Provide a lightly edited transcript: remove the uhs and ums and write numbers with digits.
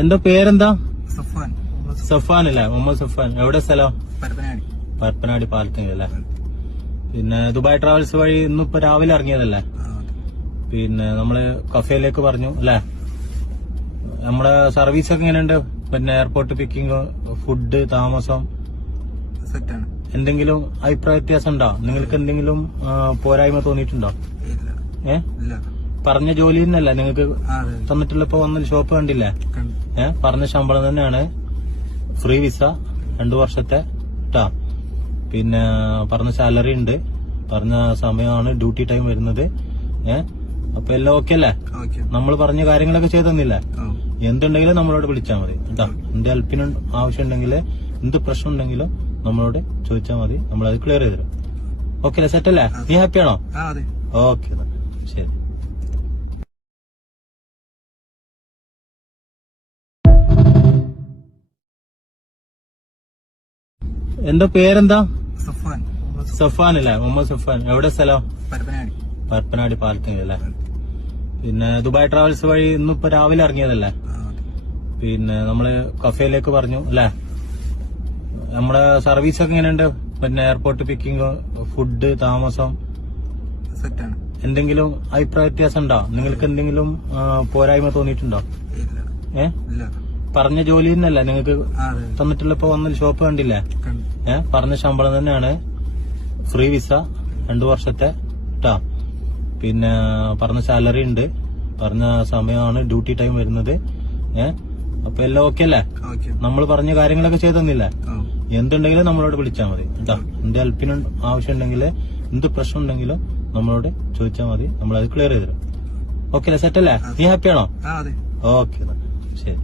എന്താ പേരെന്താ? സഫാൻ. സഫാൻ അല്ലേ? മുഹമ്മദ് സഫാൻ. എവിടെ സ്ഥലം? പരപ്പനാടി. പരപ്പനാടി പാലത്തിങ്കൽ അല്ലേ? പിന്നെ ദുബായ് ട്രാവൽസ് വഴി ഇന്നിപ്പോ രാവിലെ ഇറങ്ങിയതല്ലേ? പിന്നെ നമ്മള് കഫേയിലേക്ക് പറഞ്ഞു അല്ലേ? നമ്മുടെ സർവീസ് ഒക്കെ എങ്ങനെയുണ്ട്? പിന്നെ എയർപോർട്ട് പിക്കിംഗ്, ഫുഡ്, താമസം സെറ്റാണ്. എന്തെങ്കിലും അഭിപ്രായ വ്യത്യാസം ഉണ്ടോ? നിങ്ങൾക്ക് എന്തെങ്കിലും പോരായ്മ തോന്നിയിട്ടുണ്ടോ? പറഞ്ഞ ജോലി തന്നെയല്ല നിങ്ങൾക്ക് തന്നിട്ടുള്ള? ഇപ്പൊ വന്ന ഷോപ്പ് കണ്ടില്ലേ? പറഞ്ഞ ശമ്പളം തന്നെയാണ്. ഫ്രീ വിസ 2 വർഷത്തെ ട്ടാ. പിന്നെ പറഞ്ഞ സാലറി ഉണ്ട്, പറഞ്ഞ സമയമാണ് ഡ്യൂട്ടി ടൈം വരുന്നത്. അപ്പൊ എല്ലാം ഓക്കെ അല്ലേ? നമ്മൾ പറഞ്ഞ കാര്യങ്ങളൊക്കെ ചെയ്ത് തന്നില്ലേ? എന്തുണ്ടെങ്കിലും നമ്മളോട് വിളിച്ചാൽ മതി കേട്ടോ. എന്ത് ഹെൽപ്പിന് ആവശ്യം ഉണ്ടെങ്കിൽ, എന്ത് പ്രശ്നം ഉണ്ടെങ്കിലും നമ്മളോട് ചോദിച്ചാൽ മതി, നമ്മളത് ക്ലിയർ ചെയ്ത് തരും. ഓക്കെ അല്ലേ? സെറ്റ് അല്ലേ? നീ ഹാപ്പിയാണോ? ഓക്കെ, ശരി. എന്താ പേരെന്താ? സഫാൻ. സഫാൻ അല്ലേ? മുഹമ്മദ് സഫാൻ. എവിടെ സ്ഥലം? പരപ്പനാടി. പരപ്പനാടി പാലത്തിങ്കൽ അല്ലേ? പിന്നെ ദുബായ് ട്രാവൽസ് വഴി ഇന്നിപ്പോ രാവിലെ ഇറങ്ങിയതല്ലേ? പിന്നെ നമ്മള് കഫേയിലേക്ക് പറഞ്ഞു അല്ലേ? നമ്മുടെ സർവീസ് ഒക്കെ എങ്ങനെയുണ്ട്? പിന്നെ എയർപോർട്ട് പിക്കിംഗ്, ഫുഡ്, താമസം സെറ്റാണ്. എന്തെങ്കിലും അഭിപ്രായ വ്യത്യാസം ഉണ്ടോ? നിങ്ങൾക്ക് എന്തെങ്കിലും പോരായ്മ തോന്നിയിട്ടുണ്ടോ? പറഞ്ഞ ജോലി തന്നെയല്ല നിങ്ങൾക്ക് തന്നിട്ടുള്ള? ഇപ്പൊ വന്ന ഷോപ്പ് കണ്ടില്ലേ? പറഞ്ഞ ശമ്പളം തന്നെയാണ്. ഫ്രീ വിസ 2 വർഷത്തെ ട്ടാ. പിന്നെ പറഞ്ഞ സാലറി ഉണ്ട്, പറഞ്ഞ സമയമാണ് ഡ്യൂട്ടി ടൈം വരുന്നത്. അപ്പൊ എല്ലാം ഓക്കെ അല്ലേ? നമ്മൾ പറഞ്ഞ കാര്യങ്ങളൊക്കെ ചെയ്ത് തന്നില്ലേ? എന്തുണ്ടെങ്കിലും നമ്മളോട് വിളിച്ചാൽ മതി കേട്ടോ. എന്ത് ഹെൽപ്പിന് ആവശ്യം ഉണ്ടെങ്കിൽ, എന്ത് പ്രശ്നം ഉണ്ടെങ്കിലും നമ്മളോട് ചോദിച്ചാൽ മതി, നമ്മളത് ക്ലിയർ ചെയ്ത് തരും. ഓക്കെ അല്ലേ? സെറ്റ് അല്ലേ? നീ ഹാപ്പിയാണോ? ഓക്കെ, ശരി.